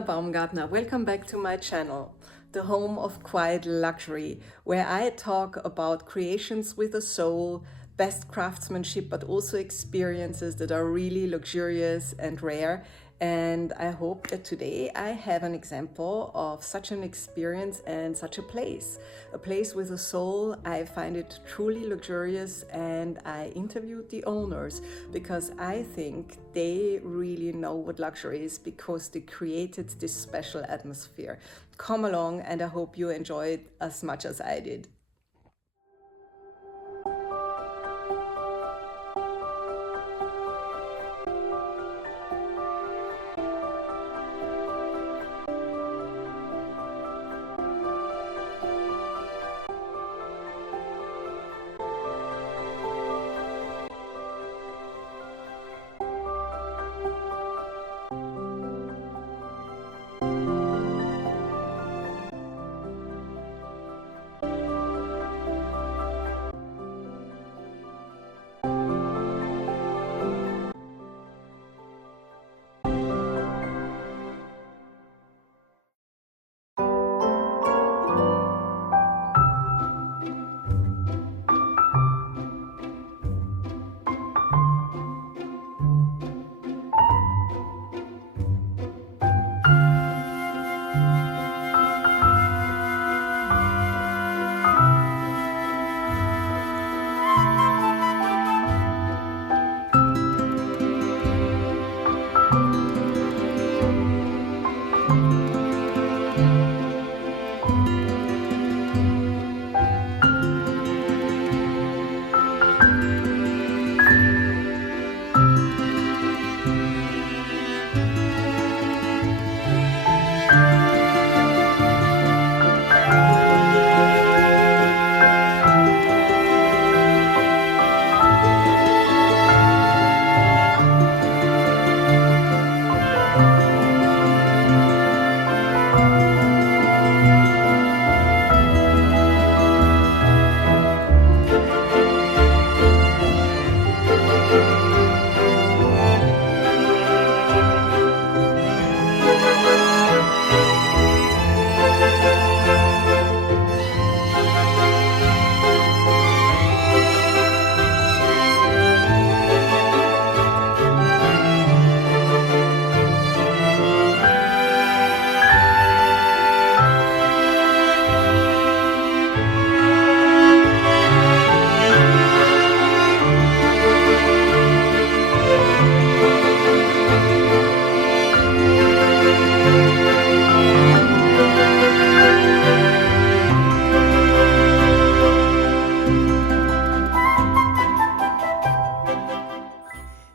Anna Baumgartner. Welcome back to my channel, the home of quiet luxury, where I talk about creations with a soul, best craftsmanship, but also experiences that are really luxurious and rare. And I hope that today I have an example of such an experience and such a place with a soul. I find it truly luxurious, and I interviewed the owners because I think they really know what luxury is, because they created this special atmosphere. Come along, and I hope you enjoy it as much as I did.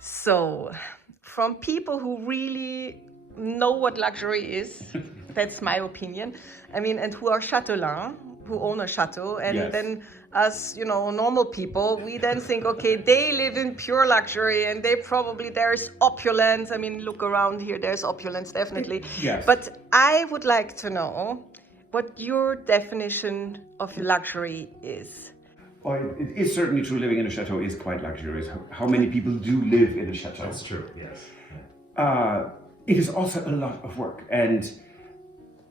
So, from people who really know what luxury is, that's my opinion. I mean, and who are châtelains, who own a chateau, and Yes. then us, normal people, we then think, okay, they live in pure luxury, and there's opulence. I mean, look around here, there's opulence, definitely. Yes. But I would like to know what your definition of luxury is. Well, it is certainly true, living in a chateau is quite luxurious. How many people do live in a chateau? That's true, yes. It is also a lot of work. And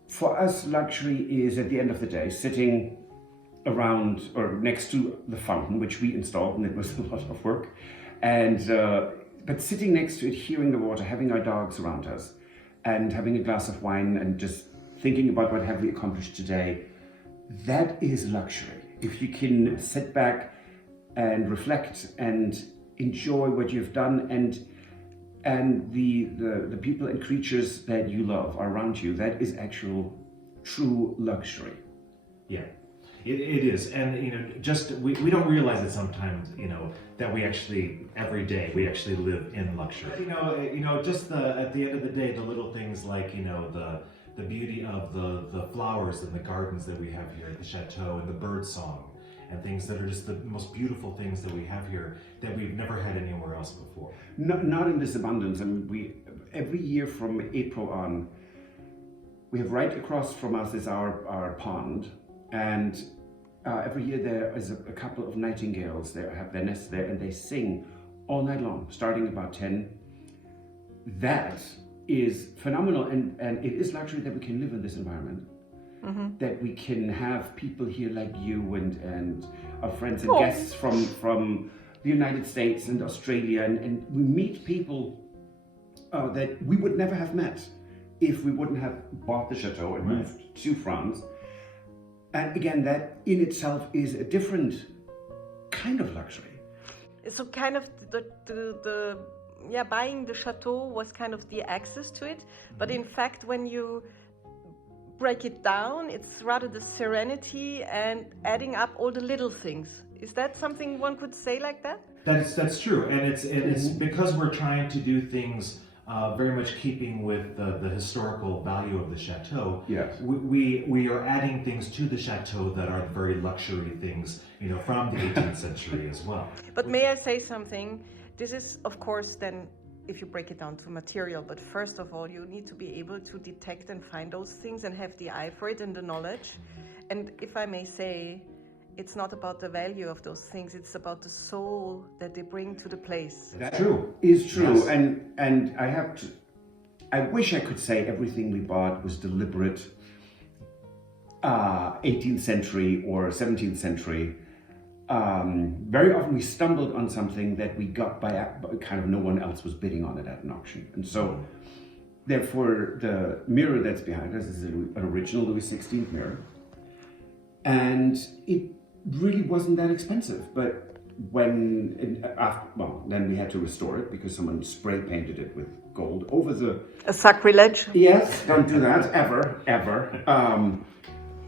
for us, luxury is, at the end of the day, sitting around or next to the fountain, which we installed, and it was a lot of work. And but sitting next to it, hearing the water, having our dogs around us, and having a glass of wine, and just thinking about what have we accomplished today, that is luxury. If you can sit back and reflect and enjoy what you've done, and the people and creatures that you love are around you, that is actual true luxury. Yeah, it is. And we don't realize it sometimes, that we actually, every day, we actually live in luxury. Just at the end of the day, the little things like, the beauty of the flowers and the gardens that we have here at the chateau, and the bird song, and things that are just the most beautiful things that we have here that we've never had anywhere else before. Not in this abundance. I mean, every year from April on, we have right across from us is our pond, and every year there is a couple of nightingales that have their nests there, and they sing all night long, starting about 10. That is phenomenal, and it is luxury that we can live in this environment. That we can have people here like you and our friends and guests from the United States and Australia, and we meet people that we would never have met if we wouldn't have bought the chateau and moved to France. And again, that in itself is a different kind of luxury. So kind of the buying the chateau was kind of the access to it, but in fact when you break it down, it's rather the serenity and adding up all the little things. Is that something one could say like that? That's true, and it's because we're trying to do things very much keeping with the historical value of the chateau. Yes. We are adding things to the chateau that are very luxury things, from the 18th century as well. But may I say something? This is, of course, then if you break it down to material, but first of all, you need to be able to detect and find those things and have the eye for it and the knowledge. And if I may say, it's not about the value of those things, it's about the soul that they bring to the place. That's true. Is true. Yes. And I wish I could say everything we bought was deliberate 18th century or 17th century. Very often we stumbled on something that we got by kind of no one else was bidding on it at an auction. And so therefore the mirror that's behind us is an original Louis XVI mirror. And it really wasn't that expensive, but then we had to restore it because someone spray painted it with gold over the... A sacrilege? Yes, don't do that, ever.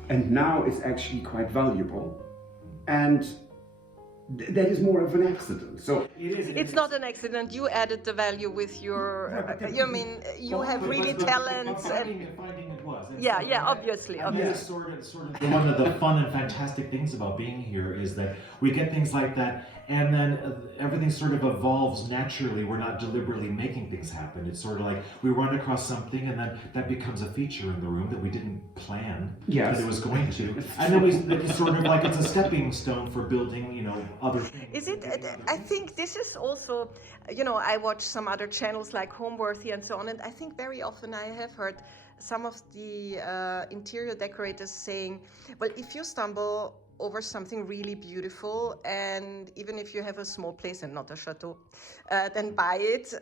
And now it's actually quite valuable. And that is more of an accident. So it's not an accident. You added the value with your. You have really talents finding it was. Obviously. Sort of one of the fun and fantastic things about being here is that we get things like that, and then everything sort of evolves naturally. We're not deliberately making things happen. It's sort of like we run across something, and then that becomes a feature in the room that we didn't plan that it was going to, and then it's sort of like it's a stepping stone for building, other things. Is it? I think this is also, I watch some other channels like Homeworthy and so on, and I think very often I have heard some of the interior decorators saying, well, if you stumble over something really beautiful, and even if you have a small place and not a chateau, then buy it,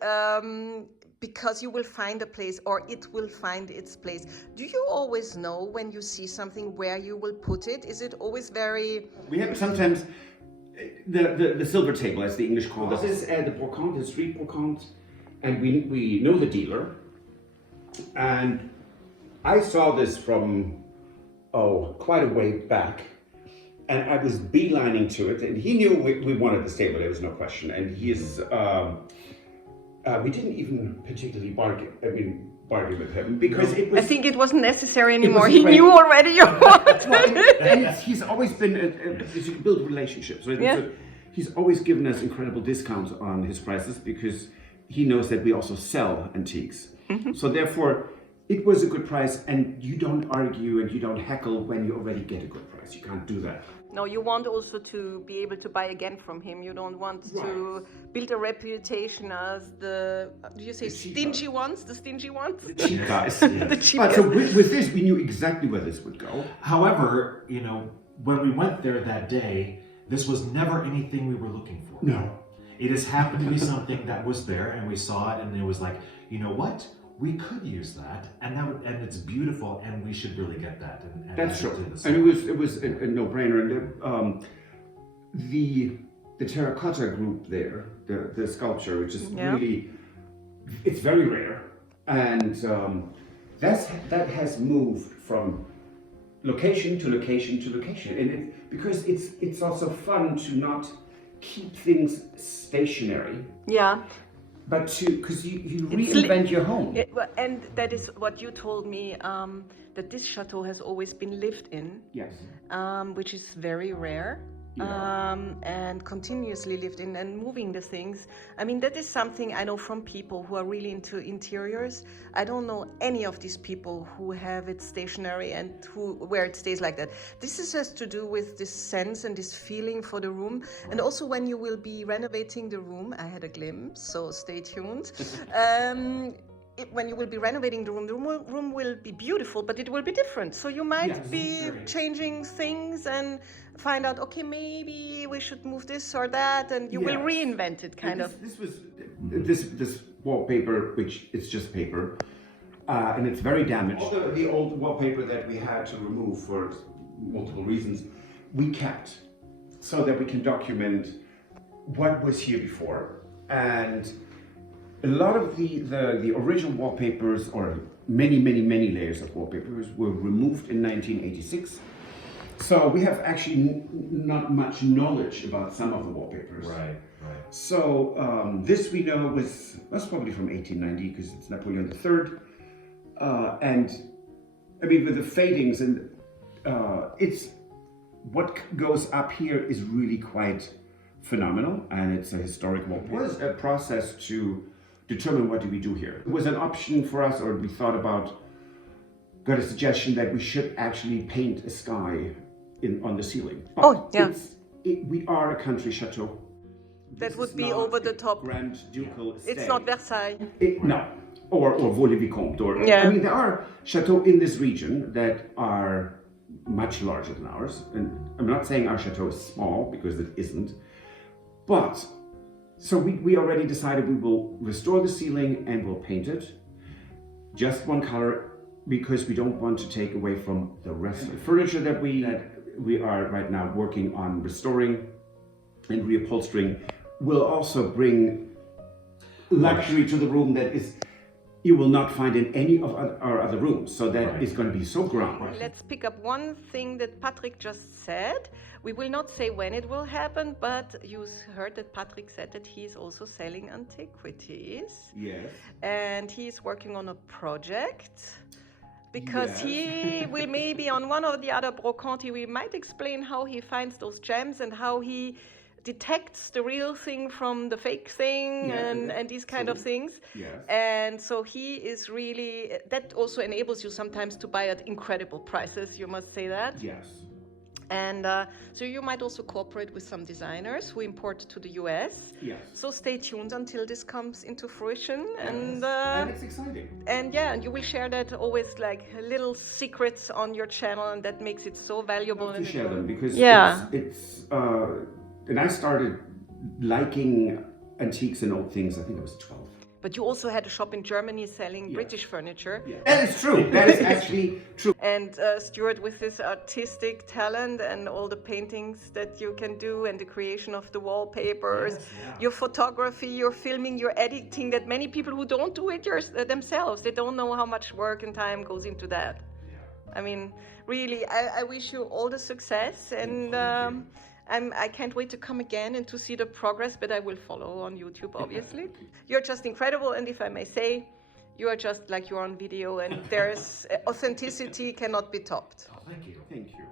because you will find a place, or it will find its place. Do you always know when you see something where you will put it? Is it always very... We have sometimes the silver table, as the English call this, is the brocante, the street brocante, and we know the dealer. And I saw this from, quite a way back, and I was beelining to it, and he knew we wanted this table, there was no question, and he is, we didn't even particularly bargain with him, because it was... I think it wasn't necessary anymore, he knew already you wanted it. And he's always been, you build relationships, right? Yeah. So he's always given us incredible discounts on his prices, because he knows that we also sell antiques. Mm-hmm. So therefore, it was a good price, and you don't argue and you don't heckle when you already get a good price. You can't do that. No, you want also to be able to buy again from him. You don't want to build a reputation as the stingy ones? The stingy ones? The cheap guys. The cheap guys. So with this, we knew exactly where this would go. However, when we went there that day, this was never anything we were looking for. No. It just happened to be something that was there, and we saw it, and it was like, you know what? We could use that, and it's beautiful, and we should really get that. And that's true. And it was a no-brainer. And the terracotta group there, the sculpture, which is really, it's very rare, and that has moved from location to location to location, and because it's also fun to not keep things stationary. Yeah. But because you reinvent your home. And that is what you told me, that this chateau has always been lived in. Yes. Which is very rare. Yeah. And continuously lived in and moving the things. I mean, that is something I know from people who are really into interiors. I don't know any of these people who have it stationary and where it stays like that. This has to do with this sense and this feeling for the room. And also when you will be renovating the room, I had a glimpse, so stay tuned. when you will be renovating the room will be beautiful, but it will be different. So you might Yes, be changing things and find out, okay, maybe we should move this or that, and you will Yes. reinvent it, kind And of. This was this wallpaper, which it's just paper, and it's very damaged. All the old wallpaper that we had to remove for multiple reasons, we kept so that we can document what was here before. And a lot of the original wallpapers, or many layers of wallpapers, were removed in 1986. So we have actually not much knowledge about some of the wallpapers. Right. So this we know was probably from 1890 because it's Napoleon III. And I mean, with the fadings, and it's what goes up here is really quite phenomenal, and it's a historic wallpaper. It was a process to determine what do we do here. It was an option for us, or we thought about, got a suggestion that we should actually paint a sky on the ceiling. But we are a country chateau. That would be over the top. Grand ducal estate. It's not Versailles. No, or Vaux-le-Vicomte. I mean, there are chateaux in this region that are much larger than ours. And I'm not saying our chateau is small, because it isn't. But, so we already decided we will restore the ceiling and we'll paint it. Just one color, because we don't want to take away from the rest of the furniture that we are right now working on restoring and reupholstering. Will also bring luxury to the room that is you will not find in any of our other rooms. So that is going to be so grand. Let's pick up one thing that Patrick just said. We will not say when it will happen, but you heard that Patrick said that he's also selling antiquities. Yes. And he's working on a project. Because he will maybe on one or the other brocante, we might explain how he finds those gems and how he detects the real thing from the fake thing, and these kind of things. Yes. And so he is really, that also enables you sometimes to buy at incredible prices, you must say that. Yes. And so you might also cooperate with some designers who import to the US. Yes. So stay tuned until this comes into fruition. Yes. And it's exciting. And and you will share that always like little secrets on your channel, and that makes it so valuable. To share them, because it's and I started liking antiques and old things, I think I was 12. But you also had a shop in Germany selling British furniture. Yeah. That is true. That is actually true. And Stuart, with this artistic talent and all the paintings that you can do and the creation of the wallpapers, your photography, your filming, your editing, that many people who don't do it themselves, they don't know how much work and time goes into that. I mean, really, I wish you all the success, and I can't wait to come again and to see the progress, but I will follow on YouTube, obviously. You're just incredible, and if I may say, you are just like you're on video, and there's authenticity cannot be topped. Oh, thank you. Thank you.